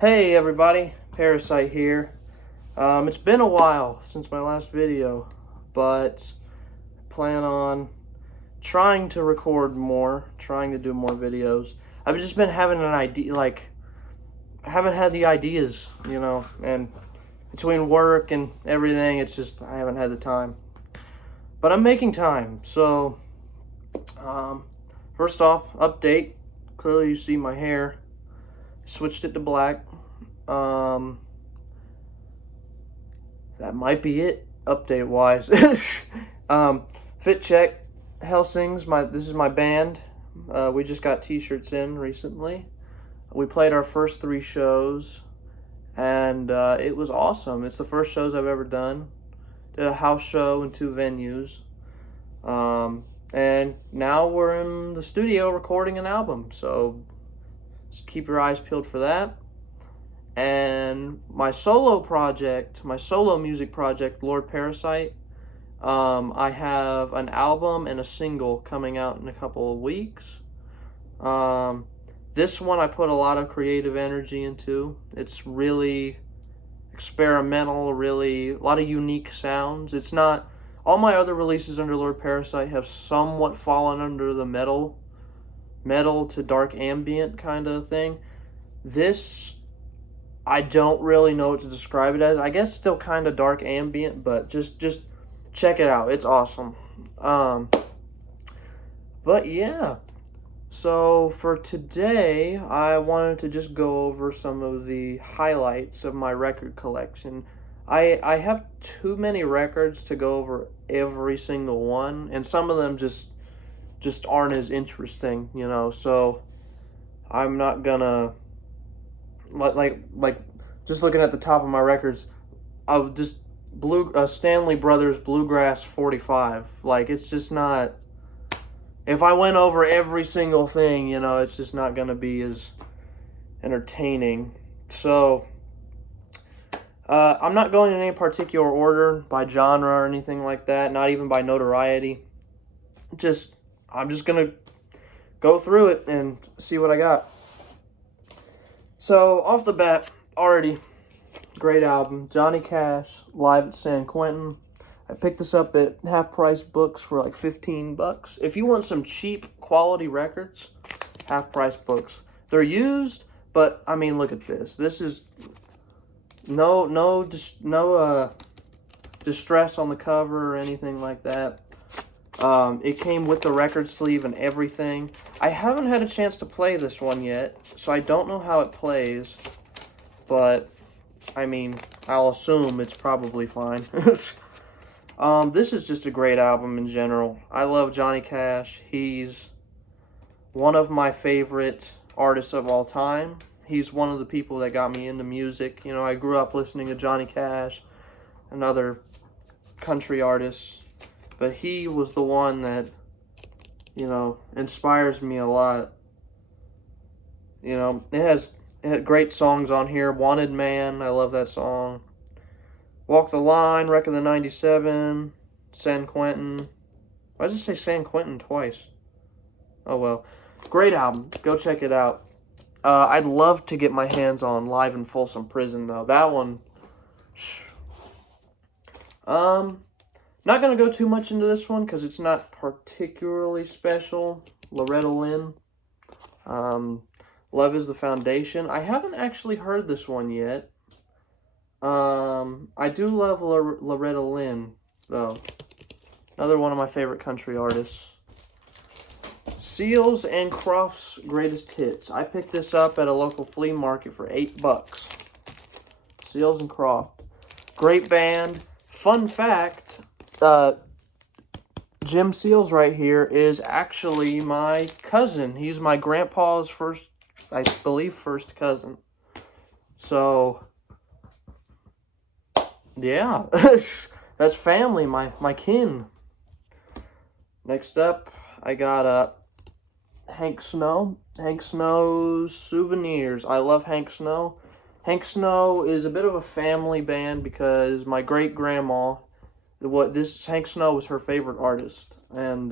Hey everybody, Parasite here. It's been a while since my last video, but I plan on trying to record more, trying to do more videos. I've just been having an idea, I haven't had the ideas, and between work and everything, it's just, I haven't had the time. But I'm making time, so, um, first off, update. Clearly you see my hair. Switched it to black. Um, that might be it, update wise. Fit check, Helsings. This is my band. We just got T-shirts in recently. We played our first 3 shows, and it was awesome. It's the first shows I've ever done. Did a house show in 2 venues, and now we're in the studio recording an album. So just keep your eyes peeled for that. And my solo music project, Lord Parasite, I have an album and a single coming out in a couple of weeks. This one I put a lot of creative energy into. It's really experimental, really a lot of unique sounds. It's not, all my other releases under Lord Parasite have somewhat fallen under the metal to dark ambient kind of thing. This, I don't really know what to describe it as. I guess still kind of dark ambient, but just check it out. It's awesome. But yeah. So for today, I wanted to just go over some of the highlights of my record collection. I have too many records to go over every single one, and some of them just aren't as interesting, so I'm not gonna like just looking at the top of my records. I would just Stanley Brothers Bluegrass 45. Like, it's just not, if I went over every single thing, it's just not gonna be as entertaining. So I'm not going in any particular order by genre or anything like that, not even by notoriety. I'm just gonna go through it and see what I got. So off the bat, already great album, Johnny Cash, Live at San Quentin. I picked this up at Half Price Books for like $15. If you want some cheap quality records, Half Price Books. They're used, but I mean, look at this. This is no distress on the cover or anything like that. It came with the record sleeve and everything. I haven't had a chance to play this one yet, so I don't know how it plays, but I mean, I'll assume it's probably fine. This is just a great album in general. I love Johnny Cash. He's one of my favorite artists of all time. He's one of the people that got me into music. I grew up listening to Johnny Cash and other country artists, but he was the one that, inspires me a lot. It had great songs on here. Wanted Man, I love that song. Walk the Line, Wreck of the 97, San Quentin. Why does it say San Quentin twice? Oh well. Great album. Go check it out. I'd love to get my hands on Live in Folsom Prison, though. That one. Not going to go too much into this one because it's not particularly special. Loretta Lynn. Love is the Foundation. I haven't actually heard this one yet. I do love Loretta Lynn, though. Another one of my favorite country artists. Seals and Crofts Greatest Hits. I picked this up at a local flea market for $8. Seals and Croft. Great band. Fun fact, Jim Seals right here is actually my cousin. He's my grandpa's first cousin. So, yeah, that's family, my kin. Next up, I got Hank Snow. Hank Snow's Souvenirs. I love Hank Snow. Hank Snow is a bit of a family band because my great-grandma, Hank Snow was her favorite artist. And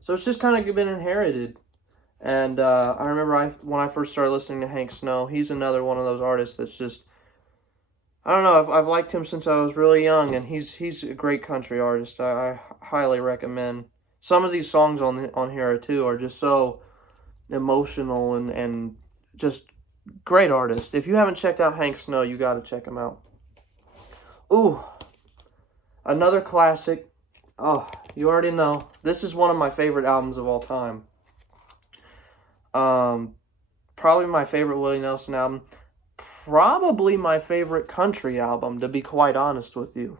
so it's just kind of been inherited. And I remember when I first started listening to Hank Snow, he's another one of those artists that's just, I don't know, I've liked him since I was really young, and he's a great country artist. I highly recommend. Some of these songs on here too are just so emotional and just great artist. If you haven't checked out Hank Snow, you got to check him out. Ooh, another classic. Oh, you already know. This is one of my favorite albums of all time. Probably my favorite Willie Nelson album. Probably my favorite country album, to be quite honest with you.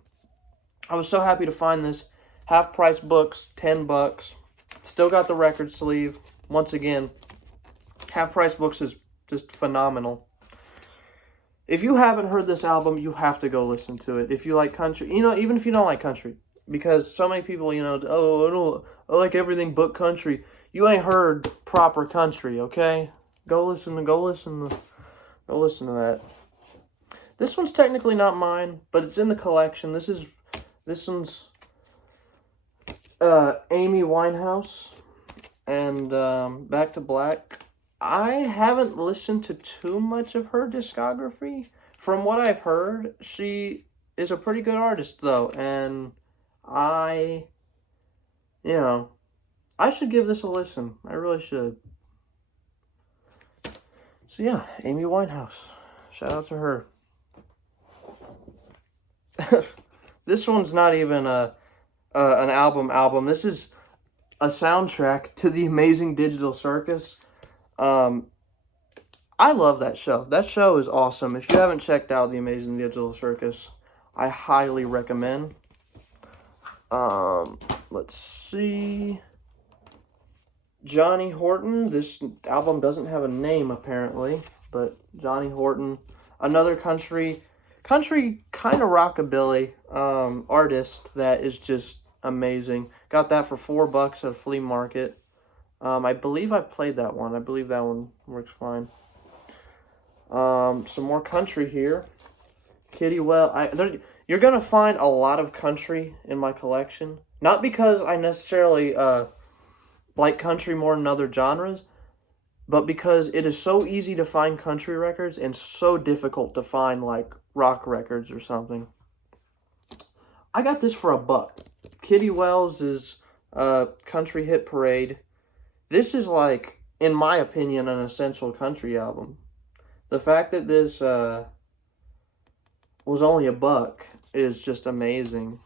I was so happy to find this. Half price books, $10. Still got the record sleeve. Once again, Half Price Books is just phenomenal. If you haven't heard this album, you have to go listen to it. If you like country, even if you don't like country, because so many people, I like everything but country. You ain't heard proper country, okay? Go listen to that. This one's technically not mine, but it's in the collection. This one's Amy Winehouse and Back to Black. I haven't listened to too much of her discography. From what I've heard, she is a pretty good artist, though, and I should give this a listen. I really should. So yeah, Amy Winehouse. Shout out to her. This one's not even an album. This is a soundtrack to The Amazing Digital Circus. I love that show. That show is awesome. If you haven't checked out The Amazing Digital Circus, I highly recommend. Let's see. Johnny Horton. This album doesn't have a name apparently, but Johnny Horton, another country kind of rockabilly artist that is just amazing. Got that for $4 at a flea market. I believe I've played that one. I believe that one works fine. Some more country here. Kitty Well. You're gonna find a lot of country in my collection. Not because I necessarily like country more than other genres, but because it is so easy to find country records and so difficult to find like rock records or something. I got this for $1. Kitty Wells is Country Hit Parade. This is like, in my opinion, an essential country album. The fact that this was only $1 is just amazing.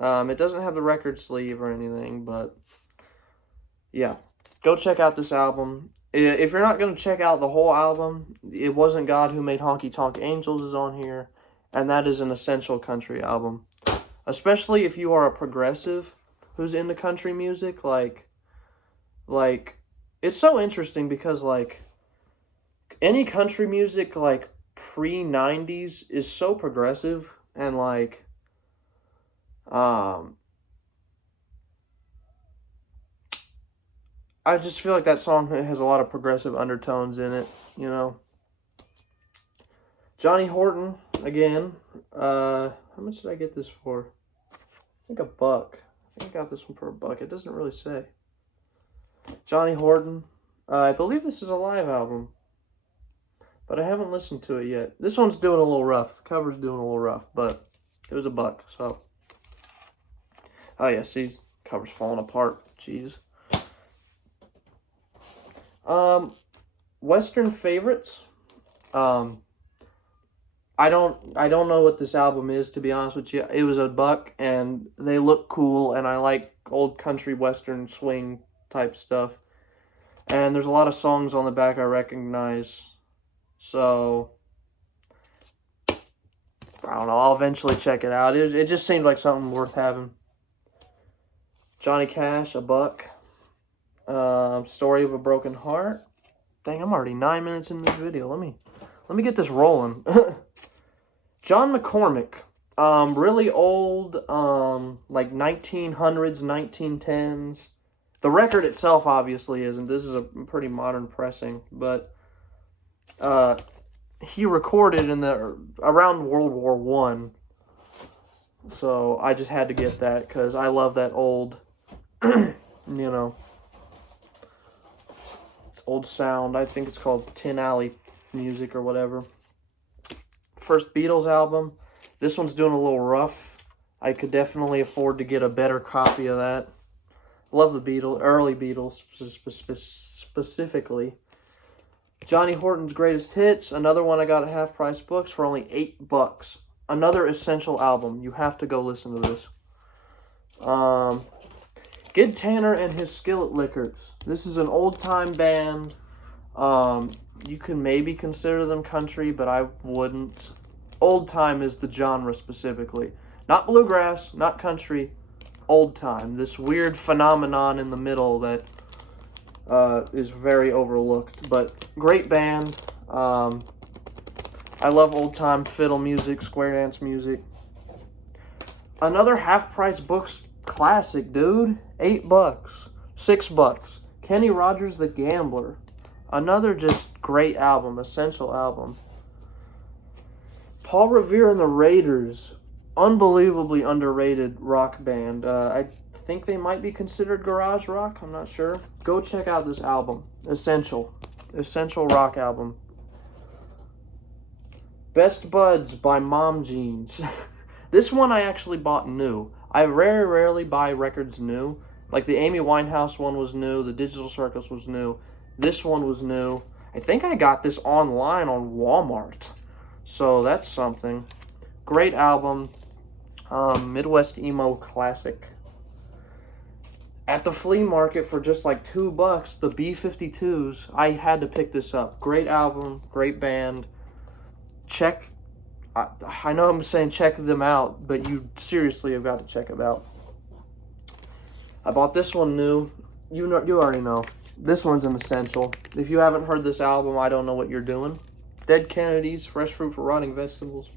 It doesn't have the record sleeve or anything, but yeah, go check out this album. If you're not going to check out the whole album, It Wasn't God Who Made Honky Tonk Angels is on here, and that is an essential country album. Especially if you are a progressive who's into country music, like it's so interesting because like any country music like pre-90s is so progressive and like I just feel like that song has a lot of progressive undertones in it, Johnny Horton, again. How much did I get this for? I think $1. I think I got this one for $1. It doesn't really say. Johnny Horton. I believe this is a live album, but I haven't listened to it yet. This one's doing a little rough. The cover's doing a little rough, but it was $1, so. Oh yeah, see, cover's falling apart. Jeez. Western favorites. I don't know what this album is, to be honest with you. It was $1 and they look cool and I like old country western swing type stuff. And there's a lot of songs on the back I recognize. So I don't know, I'll eventually check it out. It just seemed like something worth having. Johnny Cash, $1. Story of a Broken Heart. Dang, I'm already 9 minutes into this video. Let me get this rolling. John McCormick. Really old, like 1900s, 1910s. The record itself obviously isn't. This is a pretty modern pressing, but he recorded around World War I. So I just had to get that because I love that old, old sound. I think it's called Tin Alley Music or whatever. First Beatles album. This one's doing a little rough. I could definitely afford to get a better copy of that. Love the Beatles, early Beatles specifically. Johnny Horton's Greatest Hits. Another one I got at Half Price Books for only $8. Another essential album. You have to go listen to this. Gid Tanner and his Skillet Lickers. This is an old-time band. You can maybe consider them country, but I wouldn't. Old-time is the genre specifically. Not bluegrass, not country, old-time. This weird phenomenon in the middle that is very overlooked. But great band. I love old-time fiddle music, square dance music. Another Half Price Books classic, dude. $8. $6. Kenny Rogers the Gambler. Another just great album, essential album. Paul Revere and the Raiders. Unbelievably underrated rock band. I think they might be considered garage rock. I'm not sure. Go check out this album. Essential rock album. Best Buds by Mom Jeans. This one I actually bought new. I very rarely buy records new. Like the Amy Winehouse one was new. The Digital Circus was new. This one was new. I think I got this online on Walmart. So that's something. Great album. Midwest emo classic. At the flea market for just like $2, the B-52s, I had to pick this up. Great album, great band. I know I'm saying check them out, but you seriously have got to check them out. I bought this one new. You already know. This one's an essential. If you haven't heard this album, I don't know what you're doing. Dead Kennedys, Fresh Fruit for Rotting Vegetables.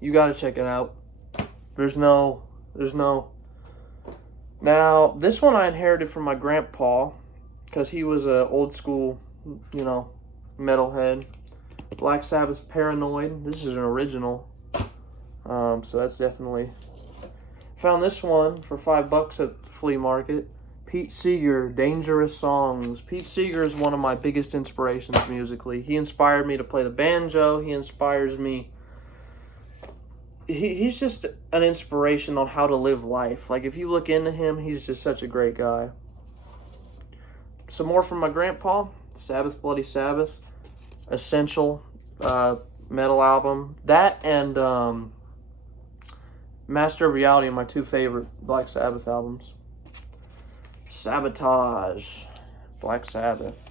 You got to check it out. There's no. Now, this one I inherited from my grandpa because he was a old school, metalhead. Black Sabbath's Paranoid. This is an original. So that's definitely. Found this one for $5 at the flea market. Pete Seeger, Dangerous Songs. Pete Seeger is one of my biggest inspirations musically. He inspired me to play the banjo. He inspires me. He's just an inspiration on how to live life. Like, if you look into him, he's just such a great guy. Some more from my grandpa. Sabbath, Bloody Sabbath. Essential metal album. That and Master of Reality are my two favorite Black Sabbath albums. Sabotage, Black Sabbath.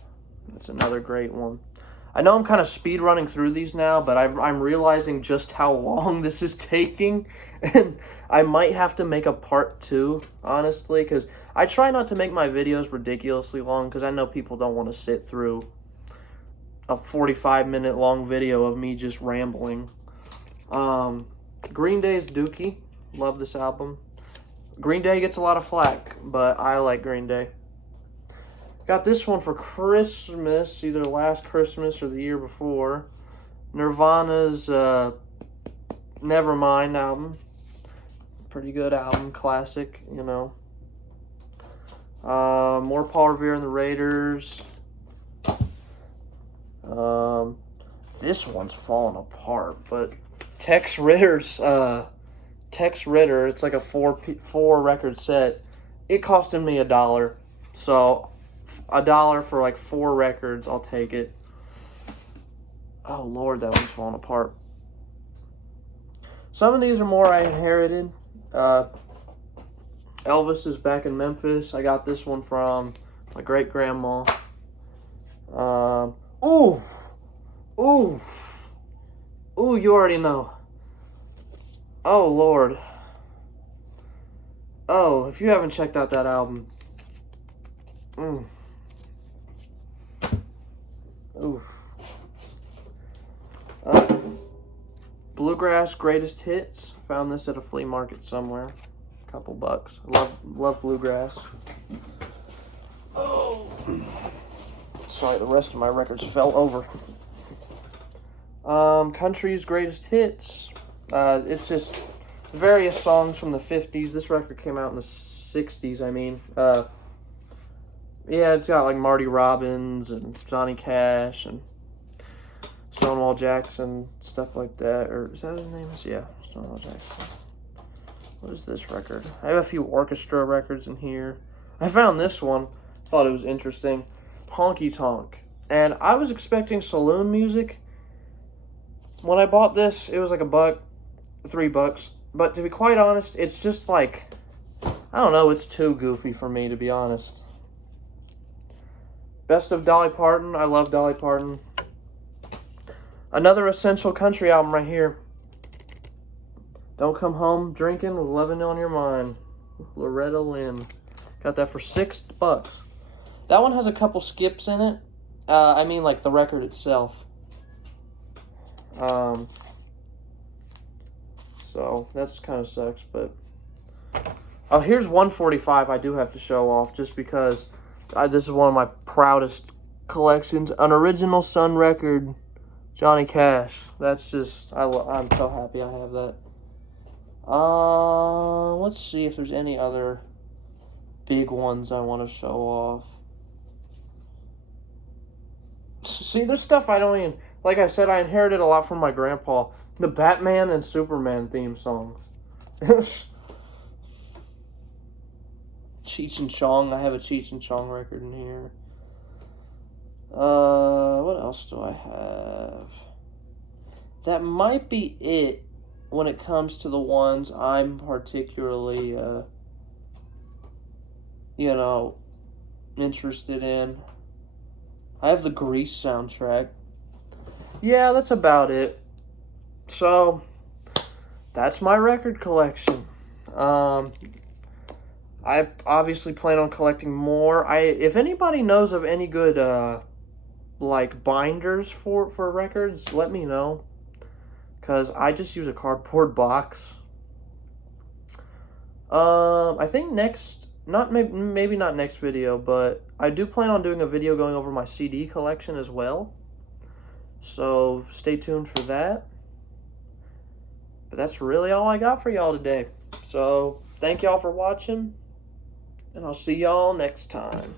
That's another great one. I know I'm kind of speed running through these now, but I'm realizing just how long this is taking, and I might have to make a part 2, honestly, because I try not to make my videos ridiculously long, because I know people don't want to sit through a 45-minute long video of me just rambling. Green Day's Dookie. Love this album. Green Day gets a lot of flack, but I like Green Day. Got this one for Christmas, either last Christmas or the year before. Nirvana's Nevermind album. Pretty good album, classic, More Paul Revere and the Raiders. This one's falling apart, but Tex Ritter, it's like a four record set. It costed me $1. So $1 for like 4 records, I'll take it. Oh Lord, that one's falling apart. Some of these are more I inherited. Elvis is Back in Memphis. I got this one from my great grandma. Ooh, you already know. Oh Lord. Oh, if you haven't checked out that album. Ooh. Bluegrass Greatest Hits. Found this at a flea market somewhere. A couple bucks. Love bluegrass. Oh. Sorry, the rest of my records fell over. Country's Greatest Hits. It's just various songs from the 50s. This record came out in the 60s, Yeah, it's got like Marty Robbins and Johnny Cash and Stonewall Jackson, stuff like that. Or is that his name? Yeah, Stonewall Jackson. What is this record? I have a few orchestra records in here. I found this one. Thought it was interesting. Honky Tonk. And I was expecting saloon music. When I bought this, it was like $3. But to be quite honest, it's just like, I don't know, it's too goofy for me, to be honest. Best of Dolly Parton. I love Dolly Parton. Another essential country album right here. Don't Come Home Drinking with Lovin' on Your Mind. Loretta Lynn. Got that for $6. That one has a couple skips in it. I mean, like the record itself. So that's kind of sucks, but oh, here's 145 I do have to show off just because this is one of my proudest collections. An original Sun record, Johnny Cash. That's just, I'm so happy I have that. Let's see if there's any other big ones I want to show off. See, there's stuff I don't even, like I said, I inherited a lot from my grandpa. The Batman and Superman theme songs. Cheech and Chong. I have a Cheech and Chong record in here. What else do I have? That might be it when it comes to the ones I'm particularly, interested in. I have the Grease soundtrack. Yeah, that's about it. So, that's my record collection. I obviously plan on collecting more. If anybody knows of any good like binders for records, let me know. Cause I just use a cardboard box. I think maybe not next video, but I do plan on doing a video going over my CD collection as well. So stay tuned for that. But that's really all I got for y'all today. So thank y'all for watching, and I'll see y'all next time.